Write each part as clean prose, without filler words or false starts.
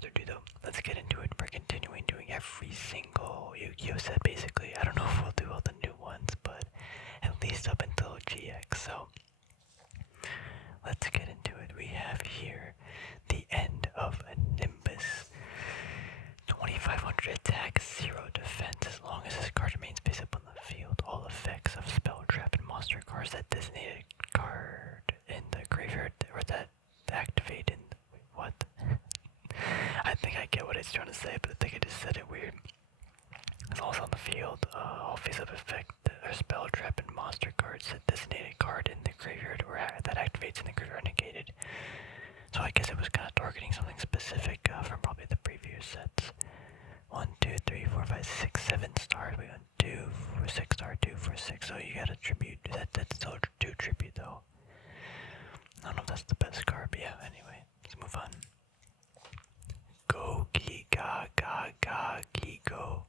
further ado though, let's get into it. We're continuing doing every single Yugioh set basically. I don't know if we'll do all the new ones, but at least up until GX. So let's get into it. We have here the end of a Nimbus. 2500 attack, 0 defense. As long as this card remains face up on the field, all effects of spell, trap, and monster cards that designated card in the graveyard or that activate in. Wait, what? I think I get what it's trying to say, but I think I just said it weird. As long as on the field, all face-up effect or spell, trap, and monster cards that designated card in the graveyard or that activates in the graveyard are negated. So I guess it was kind of targeting something specific from probably the previous sets. 1, 2, 3, 4, 5, 6, 7 stars. We got 2 for 6 star, 2 for 6. So you got a tribute. That's still 2 tribute though. I don't know if that's the best card, but yeah. Anyway, let's move on. Go Giga ga ga Gigo.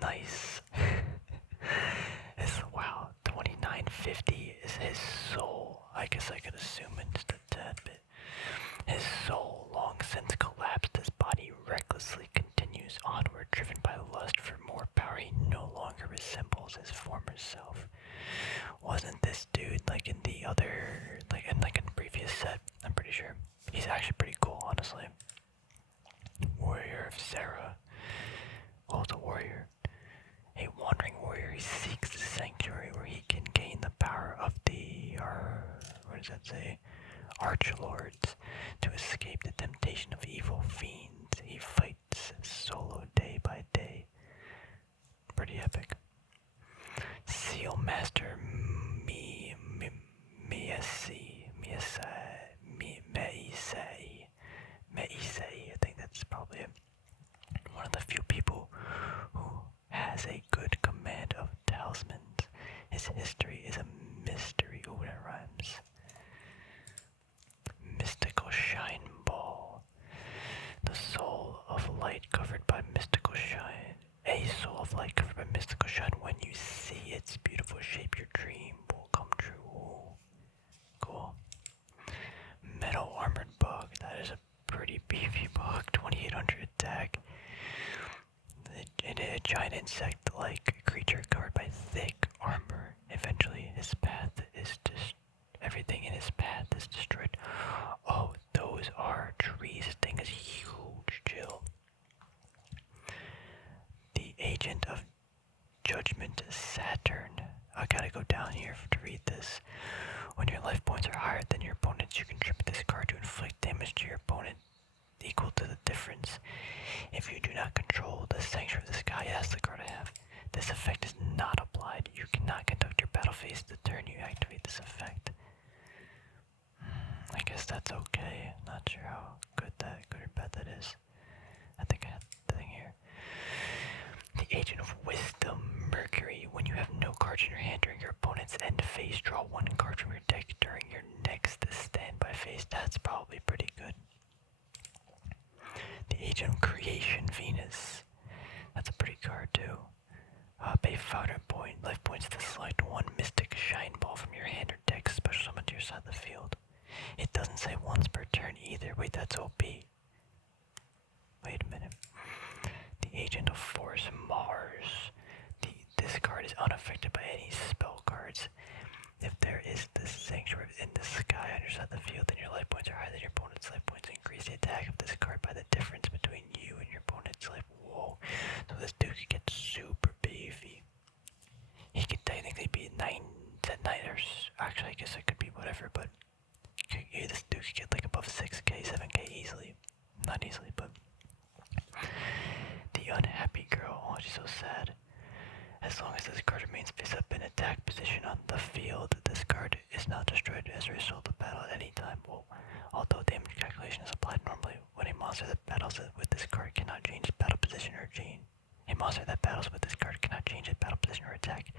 Nice. Wow, 2950 is his soul. I guess I could assume in just a tad bit. His soul, long since collapsed, his body recklessly continues onward, driven by lust for more power. He no longer resembles his former self. Wasn't this dude like in the other, like in the previous set? I'm pretty sure. He's actually pretty cool, honestly. Warrior of Sarah. Well, it's a warrior. A wandering warrior, he seeks the sanctuary where he can gain the power of the, what does that say? Archlords, to escape the temptation of evil fiends. He fights solo day by day. Pretty epic. Seal Master Meisei, I think that's probably one of the few people who has a good command of talismans. His history is a mystery. Ooh, that rhymes. Mystical Shine Ball. The soul of light covered by mystical shine. A soul of light covered by mystical shine. When you see its beautiful shape, your dream will come true. Ooh. Cool. Metal Armored Bug. That is a pretty beefy bug. 2800 attack. A giant insect-like creature covered by thick armor. Eventually, his path is everything in his path is destroyed. Oh, those are trees. This thing is huge, Jill. The Agent of Judgment, Saturn. I gotta go down here to read this. When your life points are higher than your opponent's, you can tribute this card to inflict damage to your opponent equal to the difference. If you do not control the Sanctuary of the Sky, as the card I have, this effect is not applied. You cannot conduct your battle phase the turn you activate this effect. I guess that's okay. Not sure how good or bad that is. I think I have the thing here. The Agent of Wisdom, Mercury. When you have no cards in your hand during your opponent's end phase, draw 1 card from your deck during your next standby phase. That's probably pretty good. The Agent of Creation, Venus. That's a pretty card too. Pay 500 life points to select 1 Mystic Shine Ball from your hand or deck, special summon to your side of the field. It doesn't say once per turn either. Wait, that's OP. Wait a minute. The Agent of Force, Mars. This card is unaffected by any spell cards. If there is this sanctuary in the sky on your side of the field, then your life points are higher than your opponent's life points. Increase the attack of this card by the difference between you and your opponent's life. Whoa. So this dude could get super beefy. He could technically be 9 or actually I guess it could be whatever, but this dude could get like above 6k, 7k easily. Not easily, but the Unhappy Girl. Oh, she's so sad. As long as this card remains face up in attack position on the field, this card is not destroyed as a result of battle at any time. Well, although damage calculation is applied normally, when a monster that battles with this card cannot change its battle position or chain. A monster that battles with this card cannot change its battle position or attack,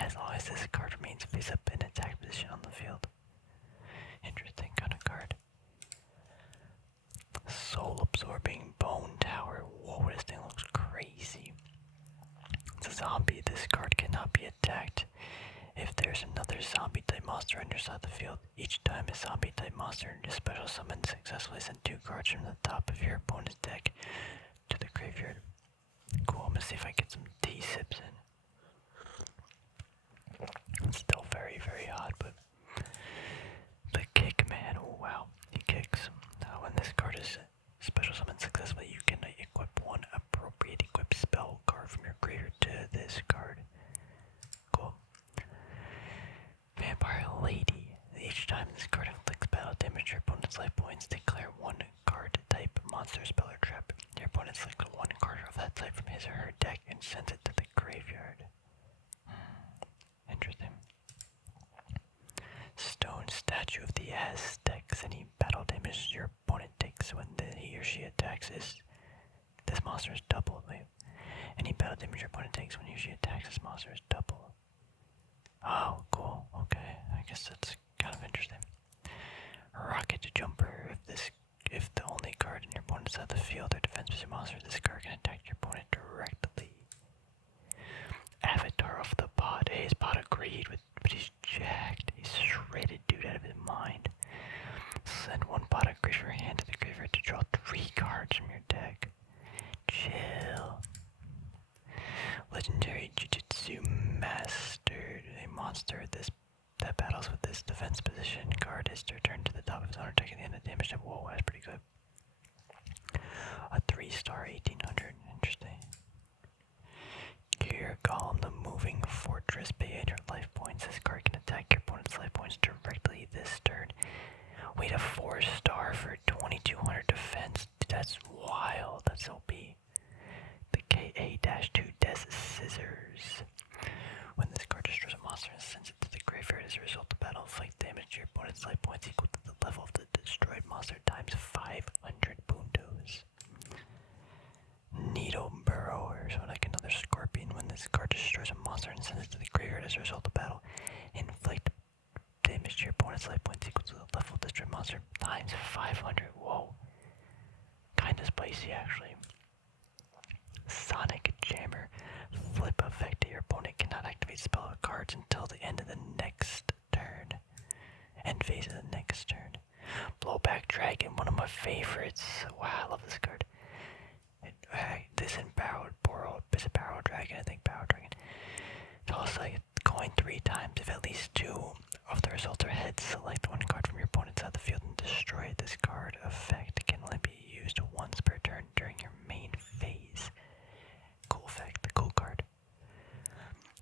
as long as this card remains face up in attack position on the field. Interesting kind of card. Soul Absorbing Bone Tower. Whoa, this thing looks crazy. It's a zombie. This card cannot be attacked. If there's another zombie type monster on your side of the field, each time a zombie type monster is special summoned, successfully send 2 cards from the top of your opponent's deck to the graveyard. Cool, I'm gonna see if I get some T-sips in. It's still very, very odd, but the kick, man, oh wow, he kicks. Now when this card is special summoned successfully, you can equip 1 appropriate equip spell card from your graveyard to this card. Cool. Vampire Lady. Each time this card inflicts battle damage to your opponent's life points, declare 1 card type monster, spell, or trap. Your opponent selects 1 card of that type from his or her deck and sends it to the graveyard. Interesting. Stone Statue of the Aztecs. Any battle damage your opponent takes when he or she attacks this monster is doubled. Any battle damage your opponent takes when he or she attacks this monster is doubled. Oh, cool. Okay, I guess that's kind of interesting. Rocket Jumper. If the only card in your opponent's side of the field or defense is a monster, this card can attack your opponent directly. Avatar of the Pod. Hey, his pod agreed with, but he's jacked. He's shredded, dude, out of his mind. Send 1 pot of grief from your hand to the graveyard to draw 3 cards from your deck. Chill. Legendary Jujutsu Master. A monster that battles with this defense position card is to return to the top of his own, taking the end of the damage. Whoa, that's pretty good. A 3-star 1800. Interesting. Gear Golem, the Moving Fortress. Pay 800 life points. This card can attack your opponent's life points directly this turn. Wait, a 4-star for 2200 defense. That's wild. That's OP. The KA-2 Death Scissors. When this card destroys a monster and sends it to the graveyard as a result of battle, inflict damage to your opponent's life points equal to the level of the destroyed monster times 500 puntos. Needle Burrower. So like another scorpion. When this card destroys a monster and sends it to the graveyard as a result of battle, inflict damage to your opponent's life points equal to the level of the destroyed monster times 500. Whoa. Kinda spicy, actually. Sonic Jammer. Flip effect. Your opponent cannot activate spell cards until the end of the next turn. End phase of the next turn. Blowback Dragon. One of my favorites. Wow, I love this card. This empowered Boral. Is it Barrel Dragon? I think Barrel Dragon. Toss a coin 3 times. If at least 2 of the results are heads, select 1 card from your opponent's side of the field and destroy it. This card effect can only be used once per turn during your main phase. Cool effect, the cool card.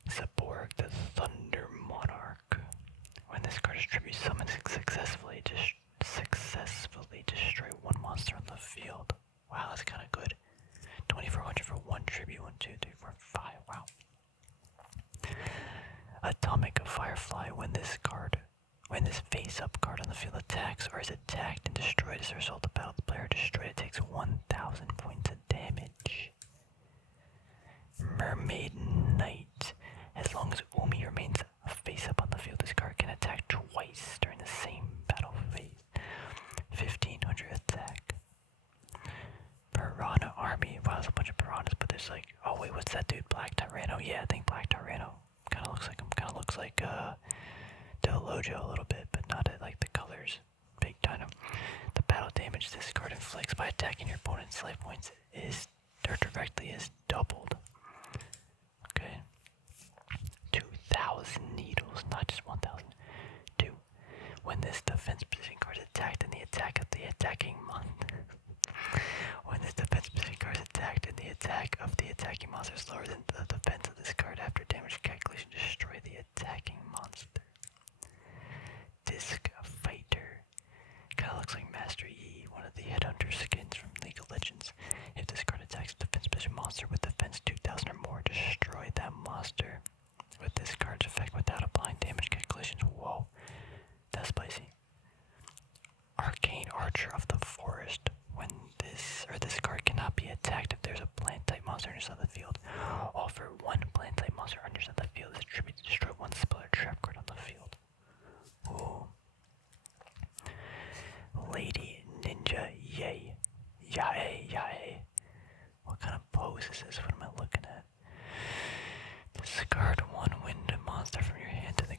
Saborg, the Thunder Monarch. When this card is tribute summoned, successfully destroy 1 monster on the field. Wow, that's kind of good. 2400 for 1 tribute. 1, 2, 3, 4, 5. Wow. Atomic Firefly. When this face-up card on the field attacks or is attacked and destroyed as a result of battle, the player destroyed it takes 1000 points of damage. Mermaid Knight. As long as Umi remains face-up on the field, this card can attack twice during the same battle phase. 1500 attack. Piranha Army. Wow, there's a bunch of piranhas, but there's like, oh wait, what's that dude? Black Tyranno? Yeah, I think Black Tyranno. Kinda looks like him. Kinda looks like Delojo a little bit, but not like the colors. Big Dino. The battle damage this card inflicts by attacking your opponent's life points is, or directly, is doubled. Okay. 2000 needles, not just 1000. 2. When this defense position card is attacked in the attack of the attacking monster. When this defense position card is attacked and the attack of the attacking monster is lower than the defense of this card after damage calculation, destroy the attacking monster. Disc Fighter. Kinda looks like Master Yi, one of the Headhunter skins from League of Legends. If this card attacks a defense position monster with defense 2000 or more, destroy that monster with this card's effect without applying damage calculations. Whoa, that's spicy. Arcane Archer of the Forest. When this card cannot be attacked if there's a plant type monster on your side of the field. Offer 1 plant type monster on your side of the field as a tribute to destroy 1 spell or trap card on the field. Ooh. Lady Ninja Yae. Yae. What kind of pose is this? What am I looking at? Discard 1 wind monster from your hand to the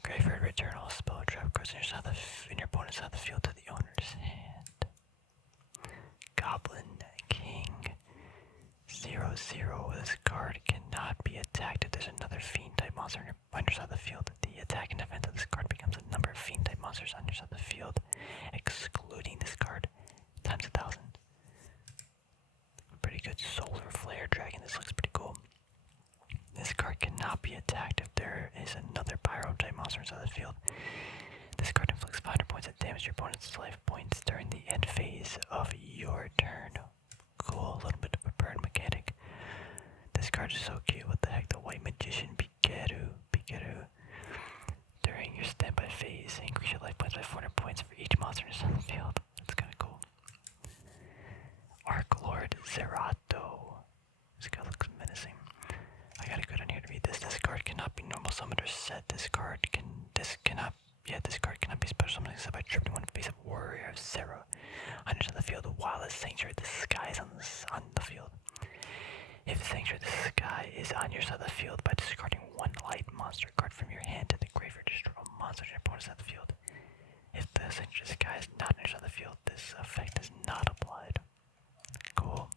be attacked if there is another Pyro-type monster inside the field. This card inflicts 500 points of damage to your opponent's life points during the end phase of your turn. Cool, a little bit of a burn mechanic. This card is so cute. What the heck? The White Magician Pikachu. During your standby phase, increase your life points by 400 points for each monster inside the field. That's kind of cool. Arc Lord Zerato. This guy looks menacing. I gotta go down here to read this. This card cannot be normal summoned or set. This card cannot be special summoned except by tripping one face of Warrior of Zera. Under the field, while a Sanctuary of the Sky is on the field. If the Sanctuary of the Sky is on your side of the field, by discarding one light monster card from your hand to the graveyard, destroy a monster on your opponent's side of the field. If the Sanctuary of the Sky is not on your side of the field, this effect is not applied. Cool.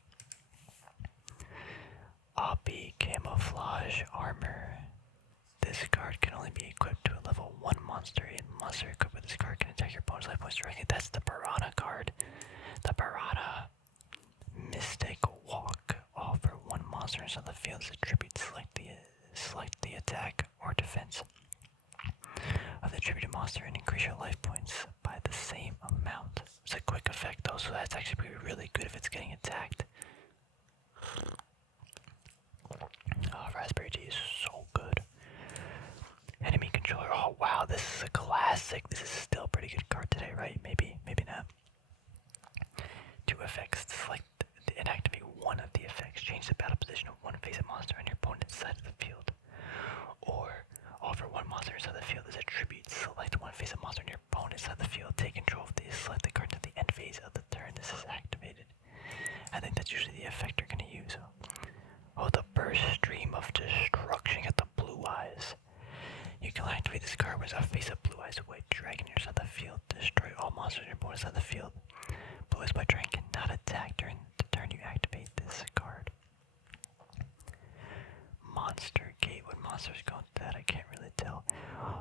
Obby Camouflage Armor. This card can only be equipped to a level 1 monster. A monster equipped with this card can attack your opponent's life points directly. That's the Piranha card. The Piranha. Mystic Walk. Offer 1 monster inside the field as a tribute. Select the attack or defense of the tributed monster and increase your life points by the same amount. It's a quick effect though, so that's actually really good if it's getting attacked. Oh, Raspberry Tea is so good. Enemy Controller. Oh wow, this is a classic. This is still a pretty good card today, right? Maybe not. 2 effects. Select and activate one of the effects. Change the battle position of one face-up monster on your opponent's side of the field. Or offer 1 monster inside the field as a tribute. Select one face-up monster on your opponent's side of the field. Take control of these. Select the card at the end phase of the turn. This is activated. I think that's usually the effect you're going to use. Oh, the Burst Stream of Destruction at the Blue Eyes. You can activate this card with a face-up Blue Eyes White Dragon on your side of the field. Destroy all monsters on your opponent's side of the field. Blue Eyes White Dragon cannot attack during the turn you activate this card. Monster Gate. What monsters go into that? I can't really tell.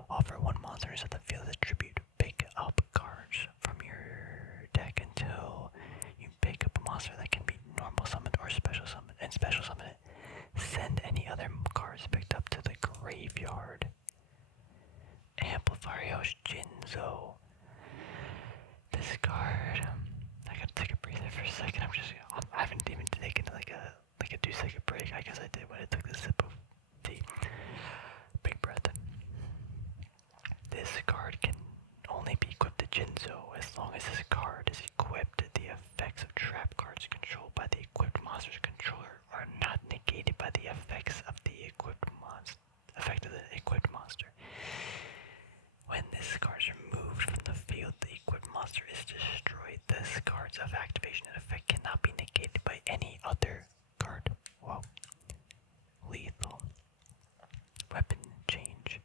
Offer 1 monster inside the field as a tribute. Pick up cards from your deck until you pick up a monster that can be normal summoned or special summoned, and special summon it. Send any other cards picked up to the graveyard. Amplifarios Jinzo. This card, I gotta take a breather for a second. I haven't even taken like a 2-second break. I guess I did when I took the sip of tea. Big breath. This card can only be equipped to Jinzo as long as this card is equipped. The effects of trap cards controlled by the equipped monster's controller are not negated by the effects of the equipped monster. When this card is removed from the field, the equipped monster is destroyed. This card's of activation and effect cannot be negated by any other card. Whoa. Lethal. Weapon change.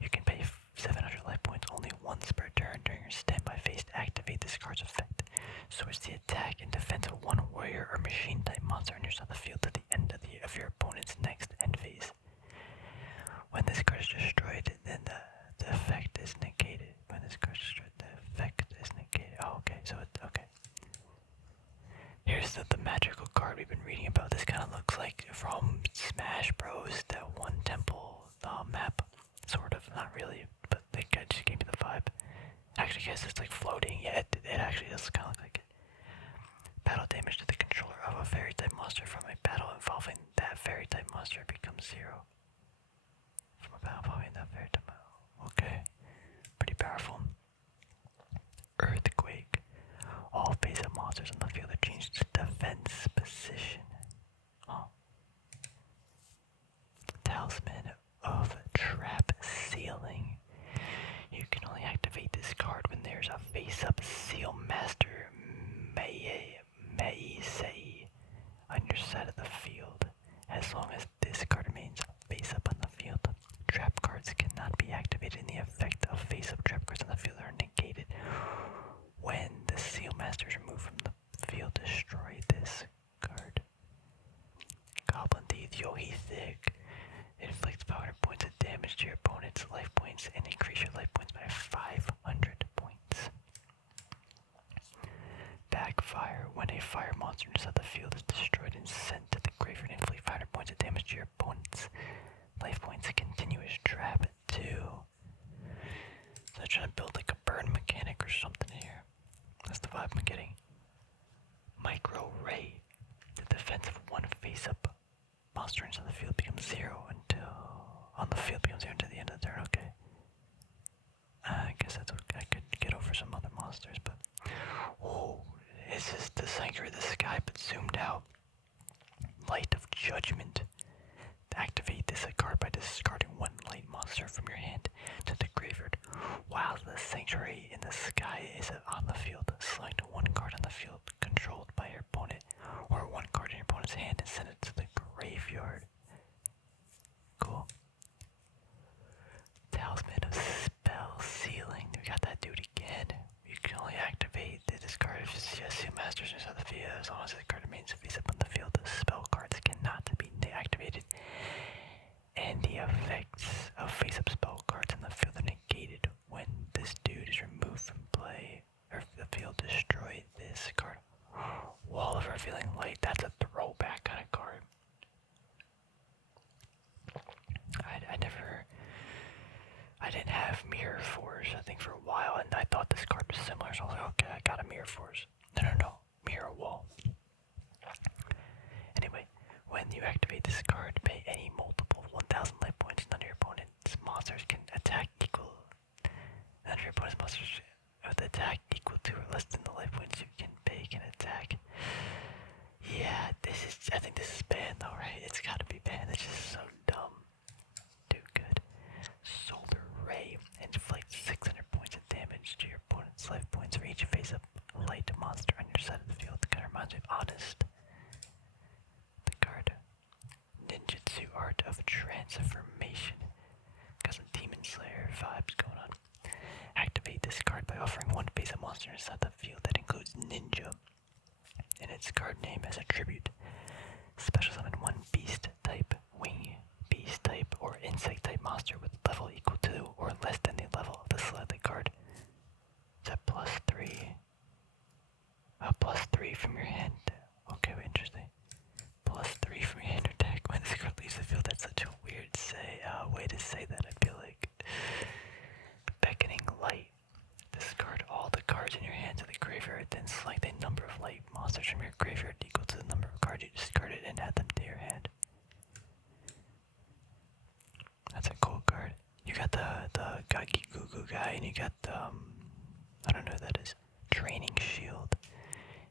You can pay 700 life points only once per turn during your standby phase to activate this card's effect. Switch the attack and defense of 1 warrior or machine type monster on your side of the field to the end of your opponent's next end phase. When this card is destroyed, then the effect is negated. When this card is destroyed, the effect is negated. Oh, okay, so it's okay. Here's the magical card we've been reading about. This kind of looks like from Smash Bros. That one temple map. Sort of, not really, but I think I just gave me the vibe. Actually, guys, it's like floating. Yeah, it actually does kind of look like it. Battle damage to the controller of a fairy type monster from a battle involving that fairy type monster becomes 0. From a battle involving that fairy type. Okay, pretty powerful. Earthquake. All face-up monsters on the field are changed to defense position. Oh. Talisman of Trap Sealing. You can only activate this card when there's a face-up Seal Master Meisei on your side of the field. As long as this card remains face-up on the field, trap cards cannot be activated, and the effect of face-up trap cards on the field are negated. When the Seal Master is removed from the field, destroy this card. Goblin Teeth Yohi Thick. It inflicts 500 points of damage to your opponent's life points and increase your life points by 500 points. Backfire. When a fire monster inside the field is destroyed and sent to the graveyard, inflict 500 points of damage to your opponent's life points, a continuous trap 2. So I'm trying to build like a burn mechanic or something here. That's the vibe I'm getting. Micro Ray. The defense of one face-up monster into the field becomes 0 until on the field becomes 0 until the end of the turn. Okay. I guess that's okay. I could get over some other monsters, but oh, this is the Sanctuary of the Sky, but zoomed out. Light of Judgment. Activate this card by discarding one light monster from your hand to the graveyard. While the Sanctuary in the Sky is on the field, select one card on the field controlled by your opponent, or one card in your opponent's hand and send it to the graveyard. Cool. Talisman of Spell Sealing. We got that dude again. You can only activate the discard if seal masters inside the field as long as the card remains face up on the field. The spell cards cannot be deactivated, and the effects of face-up spell cards in the field are negated when this dude is removed from play or the field destroyed. This card. Wall of Revealing Light. That's a throwback kind of card. I didn't have Mirror Force, I think, for a while, and I thought this card was similar, so I was like, okay, I got a Mirror Force. No, Mirror Wall. Anyway, when you activate this card, pay any multiple of 1,000 life points. None of your opponent's monsters can attack equal. None of your opponent's monsters with attack equal to or less than the life points you can pay can attack. Yeah, I think this is banned though, right? It's gotta be banned. It's just so dumb. Too good. Solar Ray inflicts 600 points of damage to your opponent's life points for each face-up light monster on your side of the field. It kind of reminds me of Honest. The card. Ninjutsu Art of Transformation. Got some Demon Slayer vibes going on. Activate this card by offering one face-up monster inside the field that includes Ninja in its card name as a tribute. Special summon one beast type, wing, beast type, or insect type monster with level equal to or less than the level of the selected card. Is that +3? +3 from your hand. Okay, interesting. +3 from your hand attack when this card leaves the field. That's such a weird way to say that. I feel like Beckoning Light. Discard all the cards in your hand to the graveyard, then select a number of light monsters from your graveyard equal to the number of cards you discarded and add them to your hand. That's a cool card. You got the Gaki Gugu guy, and you got the, I don't know who that is, Training Shield.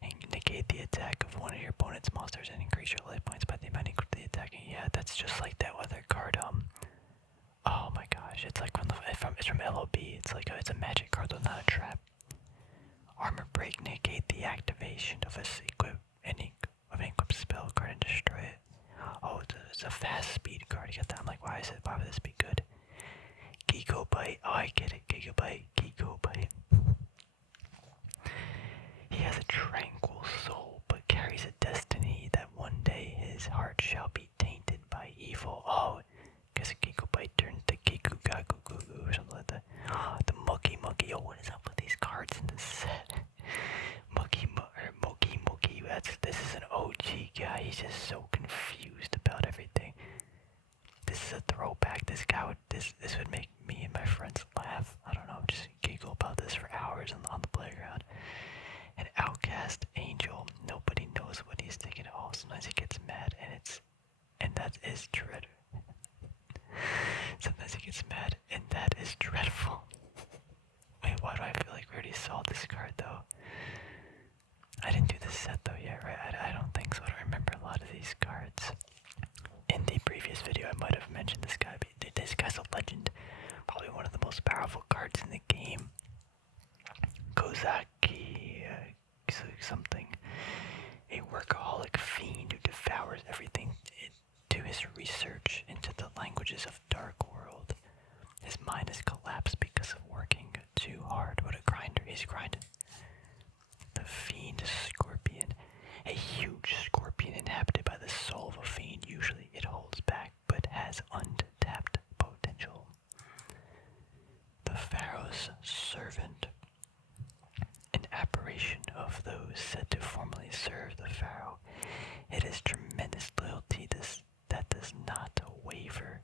And negate the attack of one of your opponent's monsters and increase your life points by the amount equal to the attacking. Yeah, that's just like that other card, oh my gosh, it's like it's from LOB. It's like it's a magic card though, not a trap. Armor Break. Negate the activation of an equipped spell card and destroy it. Oh, it's a fast speed card. You get that? I'm like, why would this be good? Giga Bite. Oh, I get it. Giga Bite. He has a tranquil soul, but carries a destiny that one day his heart shall be tainted by evil. Oh, guess Giga Bite turns to Gigu Gagu Gugu or something like that. The Mucky. Oh, what is up with these cards in this set? Moki. This is an OG guy. He's just so confused about everything. This is a throwback. This would make me and my friends laugh. I don't know, just giggle about this for hours on the playground. An Outcast Angel. Nobody knows what he's thinking. Oh, sometimes he gets mad, and that is dreadful. Sometimes he gets mad, and that is dreadful. Wait, why do I feel like we already saw this card though? I didn't do this set though yet, right? I don't think so. I don't remember a lot of these cards. In the previous video, I might have mentioned this guy. But this guy's a legend. Probably one of the most powerful cards in the game. Kozaki something. A workaholic fiend who devours everything to his research into the languages of Dark World. His mind has collapsed because of working too hard. What a grinder. He's grinding. The Fiend Scorpion. A huge scorpion inhabited by the soul of a fiend. Usually it holds back, but has untapped potential. The Pharaoh's Servant. An apparition of those said to formerly serve the Pharaoh. It is tremendous loyalty that does not waver.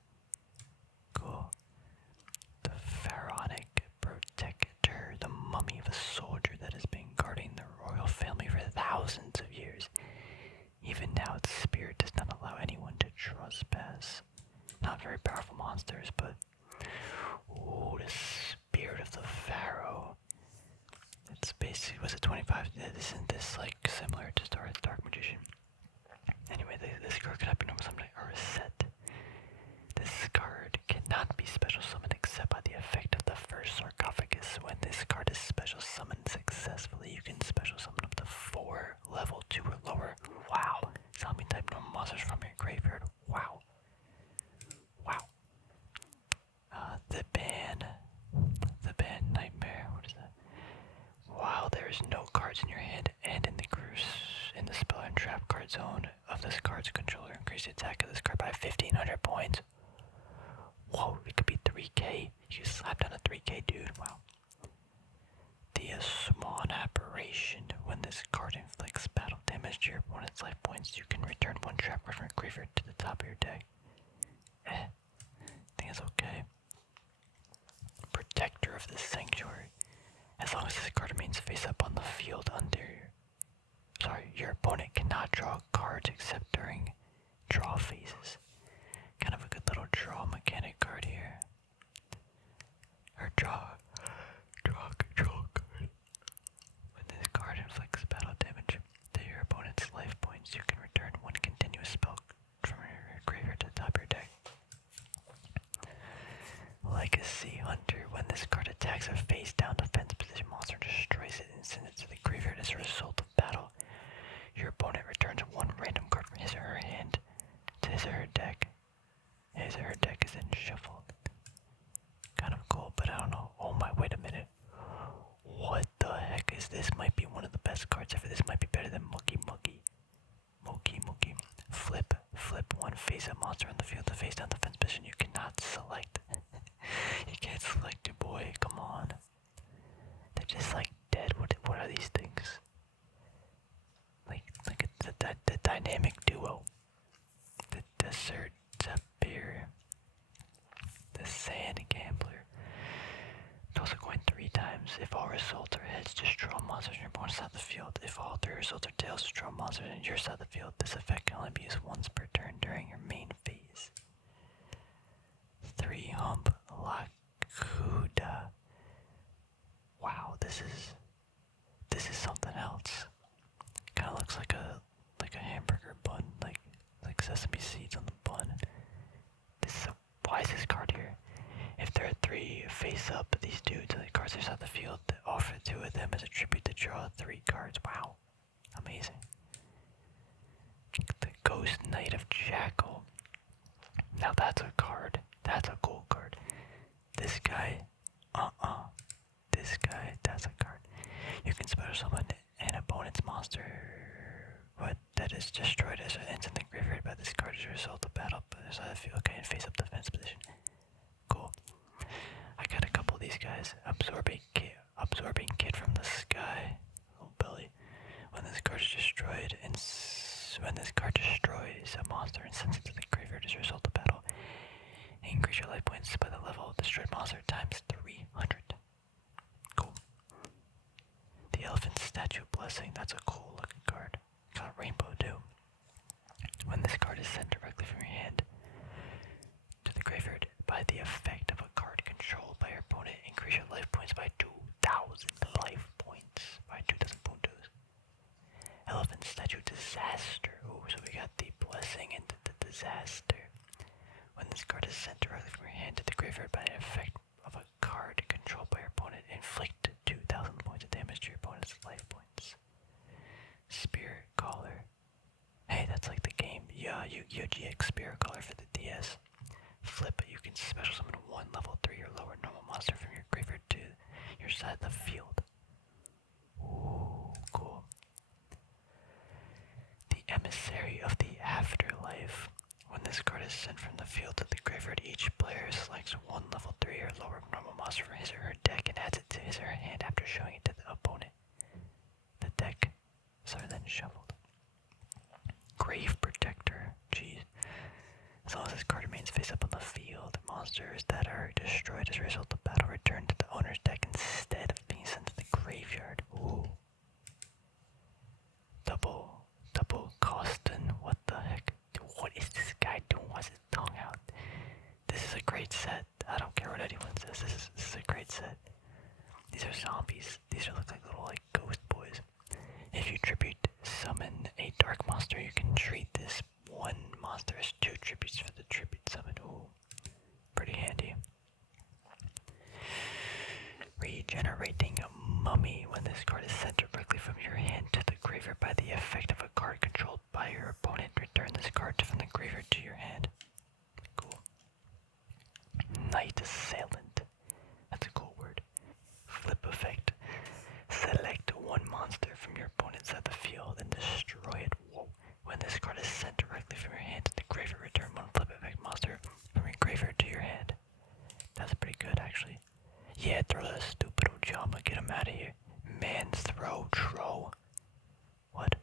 monsters, but ooh, the Spirit of the Pharaoh. It's basically, was it 25? Isn't this like similar to Dark Magician? Anyway, this card cannot be normal summoned or reset. This card cannot be special summoned except by the effect of the first Sarcophagus. When this card is special summoned successfully, you can special summon up to 4 level 2 or lower. Wow. Zombie type normal monsters from your graveyard. Wow. Wow. The ban nightmare. What is that? While there is no cards in your hand and in the spell and trap card zone of this card's controller, increase the attack of this card by 1,500 points. Whoa, it could be 3k. You slap down a 3k, dude. Wow. The Swan Apparition. When this card inflicts battle damage to your opponent's life points, you can return 1 trap card from your graveyard to the top of your deck. I think it's okay. Protector of the Sanctuary. As long as this card remains face up on the field your opponent cannot draw cards except during draw phases. Kind of a good little draw mechanic card here. Or draw control card. When this card inflicts battle damage to your opponent's life points, you can return 1 continuous spell from your graveyard to the top of your deck. Legacy Hunter. When this card attacks a face down defense position monster, destroys it and sends it to the graveyard as a result of battle, your opponent returns 1 random card from his or her hand to his or her deck. His or her deck is then shuffled. Kind of cool, but I don't know. Oh my, wait a minute. What the heck is this? Might be one of the best cards ever. This might be better than Moki. Flip 1 face up monster on the field to face down defense position. You cannot select. You can't select it, boy. Come on. They're just like dead. What are these things? Like the dynamic duo. The Desert Sapir. The Sand Gambler. Toss a coin 3 times. If all results are heads, just draw monsters on your opponent's side of the field. If all 3 results are tails, just draw monsters on your side of the field. This effect can only be used once per turn during your main phase. 3 Hump Lakuda. Wow, this is something else. Kind of looks like a hamburger bun, like sesame seeds on the bun. Why is this card here? If there are 3 face up, these dudes, the cards outside the field, offer 2 of them as a tribute to draw 3 cards. Wow, amazing. The Ghost Knight of Jackal. Now that's a card. That's a cool card. This guy, that's a card. You can special summon an opponent's monster, but that is destroyed as an instant graveyard by this card as a result of battle. But there's a few, okay, in face up defense position. Cool. I got a couple of these guys. Absorbing Kid from the Sky. Little belly. When this card is destroyed, when this card destroys a monster and sends it to the graveyard as a result of battle, increase your life points by the level of destroyed monster times 300. Cool. The Elephant Statue Blessing. That's a cool looking card. Got a rainbow too. When this card is sent directly from your hand to the graveyard by the effect of a card controlled by your opponent, increase your life points by 2,000 life points. By 2,000 puntos. Elephant Statue Disaster. Ooh, so we got the Blessing and the Disaster. When this card is sent directly from your hand to the graveyard by an effect of a card controlled by your opponent, inflict 2,000 points of damage to your opponent's life points. Spirit Caller. Hey, that's like the game. Yeah, Yugioh GX Spirit Caller for the DS. Flip, you can special summon 1 level 3 or lower normal monster from your graveyard to your side of the field. Ooh, cool. The Emissary of the Afterlife. When this card is sent from the field to the graveyard, each player selects 1 level 3 or lower normal monster from his or her deck and adds it to his or her hand after showing it to the opponent. The deck is then shuffled. Grave Protector. Jeez. As long as this card remains face up on the field, monsters that are destroyed as a result of battle return to the owner's deck instead of being sent to the graveyard. Ooh. Double Costin. What the heck? What is this guy doing? Why's his tongue out? This is a great great set. I don't care what anyone says. This is a great set. These are zombies. These look like little like ghost boys. If you tribute summon a dark monster, you can treat this one monster as 2 tributes for the tribute summon. Ooh, pretty handy. Regenerating a mummy. When this card is sent directly from your hand to the graveyard by the effect of a card controlled by your opponent, return this card from the graveyard to your hand. Cool. Night Assailant. That's a cool word. Flip effect. Select one monster from your opponent's side of the field and destroy it. Whoa. When this card is sent directly from your hand to the graveyard, return one flip effect monster from your graveyard to your hand. That's pretty good, actually. Yeah, throw that stupid Ojama. Get him out of here. Man's throw. Tro. What?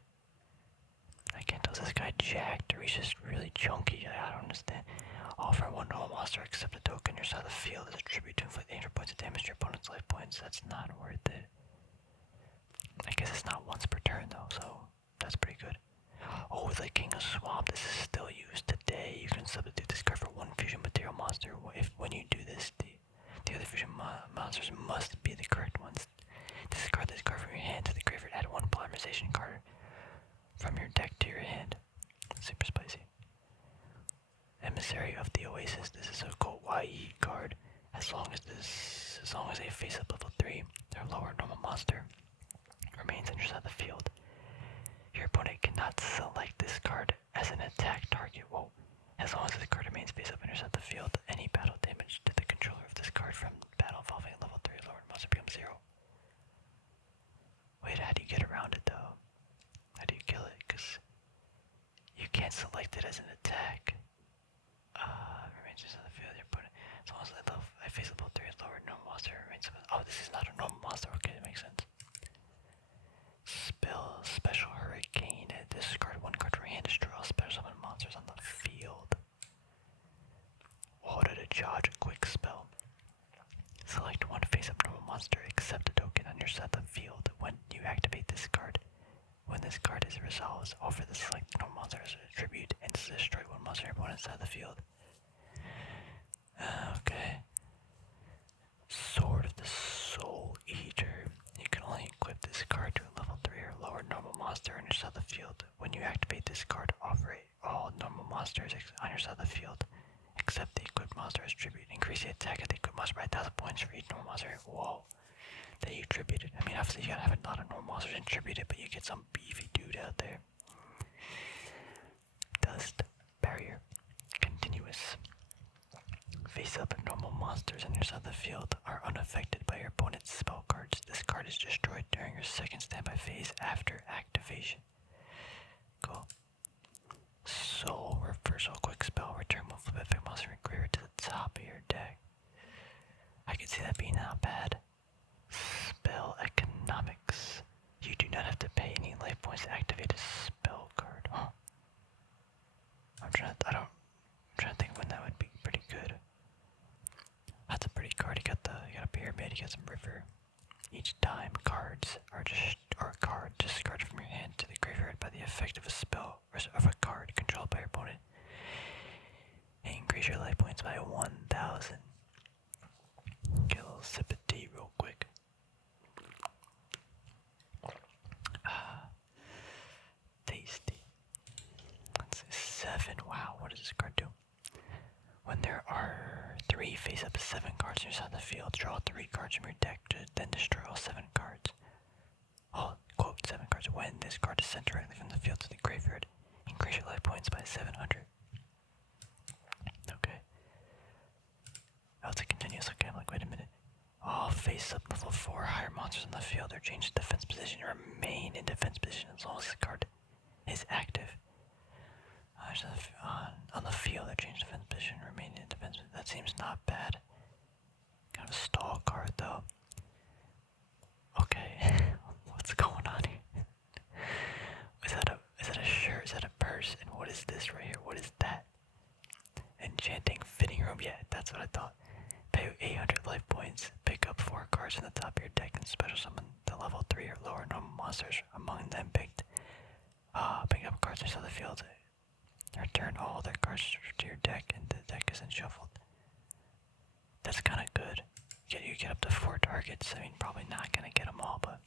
I can't tell. Is this guy jacked or he's just really chunky? I don't understand. Offer one normal monster, accept a token on your side of the field as a tribute to inflict 800 points of damage to your opponent's life points. That's not worth it. I guess it's not once per turn though, so that's pretty good. Oh, the King of Swamp. This is still used today. You can substitute this card for one fusion material monster. If when you do this, the other fusion monsters must be the correct ones. Discard this card from your hand to the graveyard. Add one polymerization card from your deck to your hand. Super spicy. Emissary of the Oasis. This is a Kawaii card. As long as they face up level 3, their lower normal monster remains on your side of the field. Your opponent cannot select this card as an attack target. Whoa. As long as the card remains face up on your side of the field, any battle damage to the controller of this card from battle involving level 3 or lower monster becomes 0. Wait, how do you get around it though? How do you kill it? Because you can't select it as an attack. Remains on the field. Your opponent, as long as I face level 3 or lower normal monster remains. Oh, this is not a normal monster. Okay, that makes sense. Special Hurricane. Discard one card from your hand. Destroy all special summon monsters on the field. Order to charge a quick spell. Select one face-up normal monster. Accept a token on your side of the field when you activate this card. When this card is resolved, offer the selected normal monster as a tribute and destroy one monster on your opponent's side of the field. Okay. Sword of the Soul Eater. You can only equip this card to a level 3 or lower normal monster on your side of the field. When you activate this card, offer all normal monsters on your side of the field, except the equipped monster as tribute. Increase the attack of the equipped monster by 1,000 points for each normal monster. Whoa. That you tributed. I mean, obviously you gotta have a lot of normal monsters and tribute it, but you get some beefy dude out there. Dust Barrier. Continuous. Face up normal monsters on your side of the field are unaffected by your opponent's spell cards. This card is destroyed during your second standby phase after activation. Cool. Soul Reversal Quick Spell. Return one flip effect monster and graveyard to the top of your deck. I can see that being not bad. Spell Economics. You do not have to pay any life points to activate a spell card. Huh. I'm trying to think when that would be pretty good. That's a pretty card. You got a pyramid, you got some river. Each time cards are discarded from your hand to the graveyard by the effect of a spell or of a card controlled by your opponent. And increase your life points by 1,000. Get a little sip of tea real quick. Tasty. Let's see, 7. Wow, what does this card do? When there are 3 face-up 7 cards on your side of the field, draw 3 cards from your deck to then destroy all 7 cards. Oh, quote, 7 cards. When this card is sent directly from the field to the graveyard, increase your life points by 700. Okay. Oh, it's a continuous. Okay, I'm like, wait a minute. All face-up level 4 higher monsters on the field are changed to defense position and remain in defense position as long as the card is active. On the field, they change defense position, remain in defense. That seems not bad. Kind of a stall card, though. Okay, what's going on here? Is that a shirt? Is that a purse? And what is this right here? What is that? Enchanting Fitting Room. Yeah, that's what I thought. Pay 800 life points. Pick up 4 cards in the top of your deck and special summon the level 3 or lower normal monsters. Among them, pick up cards inside the field. Return all their cards to your deck, and the deck isn't shuffled. hits. I mean, probably not gonna get them all, but...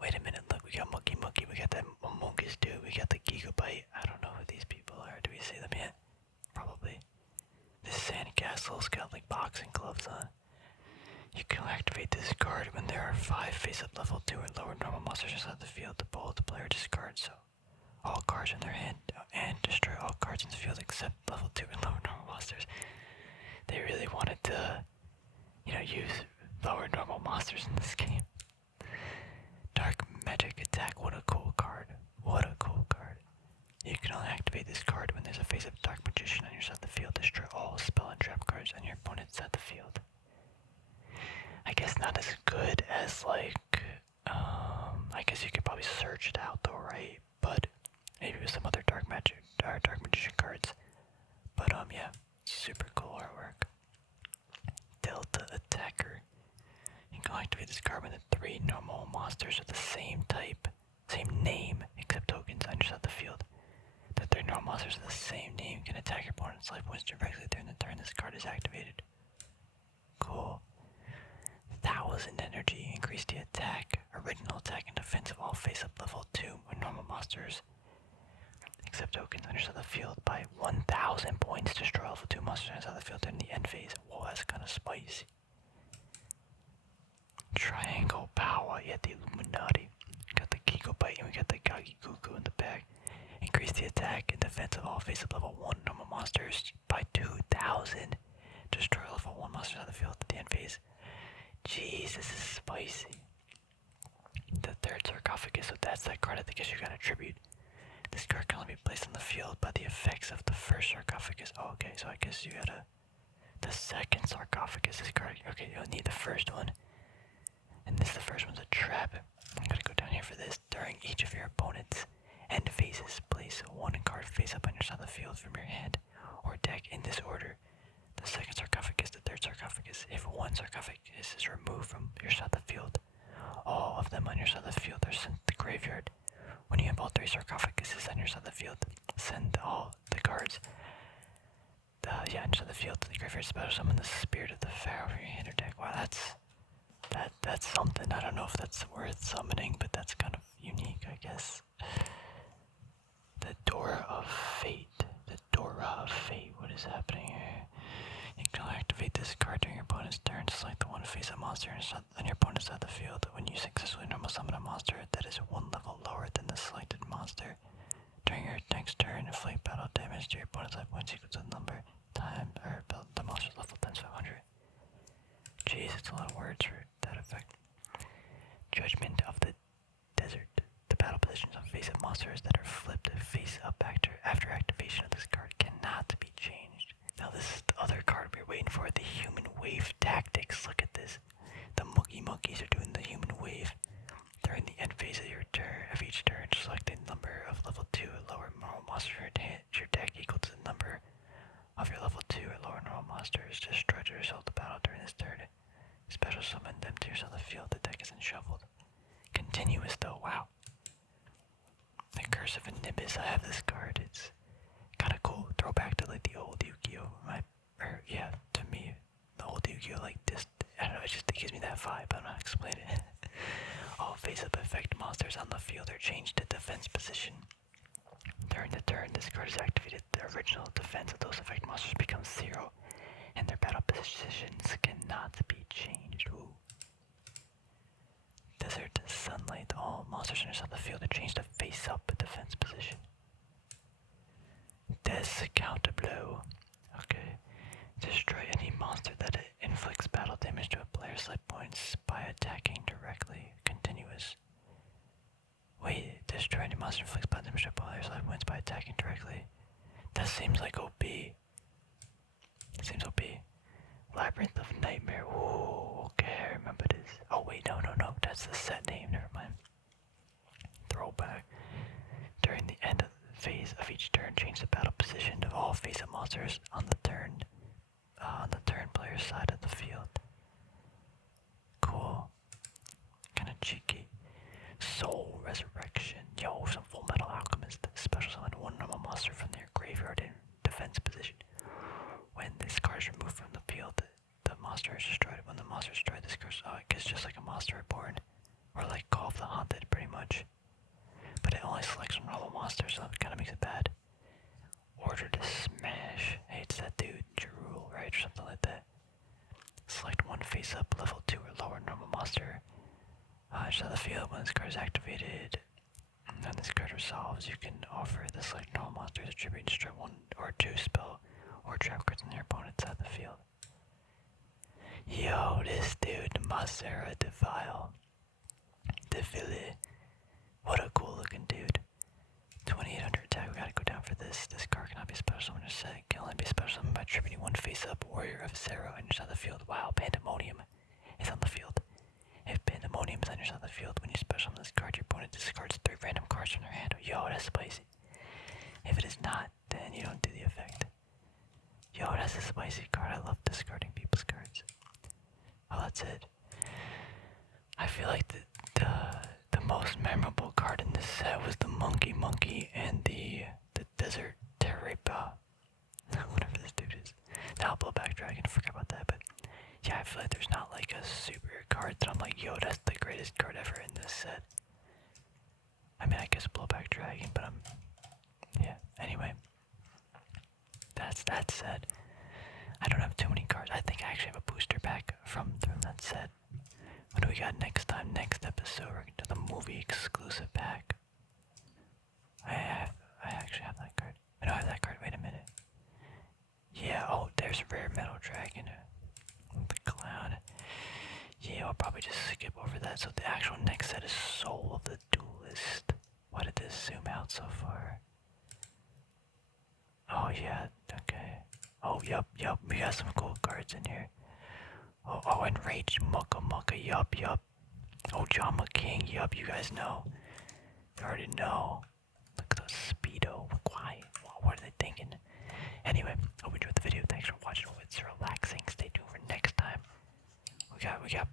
Wait a minute, look, we got Monkey, we got that Monkus dude, we got the Gigabyte. I don't know who these people are. Do we see them yet? Probably. This Sandcastle's got like boxing gloves on. You can activate this card when there are 5 face-up level 2 or lower normal monsters inside the field. The ball the player discards, so all cards in their hand, and destroy all cards in the field except level 2 and lower normal monsters. They really wanted to, use lower normal monsters in this game. Dark Magic Attack, what a cool card. What a cool card. You can only activate this card when there's a face-up Dark Magician on your side of the field. Destroy all spell and trap cards on your opponent's side of the field. I guess not as good as I guess you could probably search it out though, right? But maybe with some other Dark Magician cards. But yeah, super cool artwork. Delta Attacker. You can activate this card when the 3 normal monsters of the same type, same name, except tokens on your side of the field. The 3 normal monsters of the same name can attack your opponent's life points directly during the turn this card is activated. Cool. 1000 energy, increase the attack, original attack and defense of all face-up level 2 when normal monsters, except tokens on your side of the field by 1000 points. Destroy level 2 monsters on your side of the field during the end phase. Whoa, that's kind of spicy. Triangle Power, you got the Illuminati, got the Gigabyte, and we got the Gagi Gugu in the back. Increase the attack and defense of all face-up level 1 normal monsters by 2000. Destroy level 1 monsters on the field at the end phase. Jeez, this is spicy. The 3rd Sarcophagus, so that's that card I guess you gotta tribute. This card can only be placed on the field by the effects of the 1st Sarcophagus. Oh, okay, so I guess you gotta... The 2nd Sarcophagus, this card... Okay, you'll need the 1st one. And the 1st one's a trap. I'm gonna go down here for this. During each of your opponent's end phases, place 1 card face up on your side of the field from your hand or deck in this order. The 2nd Sarcophagus, the 3rd Sarcophagus. If 1 Sarcophagus is removed from your side of the field, all of them on your side of the field are sent to the graveyard. When you have all 3 Sarcophaguses on your side of the field, send all the cards on your side of the field to the graveyard. Special summon the Spirit of the Pharaoh from your hand or deck. Wow, that's something. I don't know if that's worth summoning, but that's kind of unique, I guess. The Dora of Fate. The Dora of Fate. What is happening here? You can activate this card during your opponent's turn. Select the 1 face-up monster on your opponent's side of the field. When you successfully normal summon a monster that is 1 level lower than the selected monster, during your next turn, inflict battle damage to your opponent's life points equal to the number times or the monster's level times 500. Jeez, it's a lot of words for that effect. Judgment of the Desert. The battle positions of face-up monsters that are flipped face-up after activation of this card cannot be changed. Now this is the other card we're waiting for, the Human Wave Tactics. Look at this. The Monkeys are doing the Human Wave. During the end phase of each turn, select a number of level 2 or lower normal monsters in your deck equal to the number of your level 2 or lower normal monsters. Destroy the result of the battle during this turn. Special summon them to your side of the field. The deck is unshuffled. Continuous though, wow. The Curse of Anubis, I have this card. It's kinda cool. Throwback to like the old Yugioh. To me, the old Yugioh like this. I don't know, it gives me that vibe. I don't know how to explain it. All face-up effect monsters on the field are changed to defense position. During the turn, this card is activated. The original defense of those effect monsters becomes 0, and their battle positions cannot be changed. Ooh. Desert Sunlight. All monsters on your side of the field are changed to face-up defense position. Death Counter Blow. Okay. Destroy any monster that inflicts battle damage to a player's life points by attacking directly. Continuous. Wait, destroy any monster inflicts battle damage to a player's life points by attacking directly. That seems like OP. It seems OP. Labyrinth of Nightmare. Ooh, okay, I remember this. Oh wait, no, that's the set name, never mind. Throwback. During the end of the phase of each turn, change the battle position of all face-up monsters on the turn player's side of the field. Cool. Kinda cheeky. Soul Resurrection. Yo, some Full Metal Alchemist. Special summon 1 normal monster from their graveyard in defense position. When this card is removed from the field, the monster is destroyed. of the field. When this card is activated, and this card resolves, you can offer the select all monsters attribute destroy 1 or 2 spell or trap cards on your opponent's side of the field. Yo, this dude, Masera Defile. Defile. What a cool looking dude. 2800 attack, we gotta go down for this. This card cannot be special summoned or set. Can only be special summoned by attributing 1 face up warrior of Zero on your side of the field. Wow, Pandemonium is on the field. If Pandemonium is on your side of the field, when you special summon this card, your opponent discards 3 random cards from their hand. Yo, that's spicy. If it is not, then you don't do the effect. Yo, that's a spicy card. I love discarding people's cards. Oh, that's it. I feel like the most memorable card in this set was the Monkey and the Desert Terrapa. Whatever this dude is. Now Blowback Dragon, forget about that, but yeah, I feel like there's not like a super card that I'm like, yo, that's the greatest card ever in this set. I mean, I guess Blowback Dragon, but yeah, anyway. That's that set. I don't have too many cards. I think I actually have a booster pack from that set. What do we got next time? Next episode, we're going to the movie exclusive pack. I actually have that card. I don't have that card. Wait a minute. Yeah, oh, there's a rare metal dragon. The clown. Yeah, I'll probably just skip over that. So the actual next set is Soul of the Duelist. Why did this zoom out so far? Oh, yeah, okay. Oh, yup, we got some cool cards in here. Oh, Enraged Mucka, yup. Oh, Jama King, yup, you guys know. You already know. Look at those Speedo. Why? What are they thinking? Anyway, hope you enjoyed the video. Thanks for watching. Hope it's relaxing. Stay tuned for next time. We got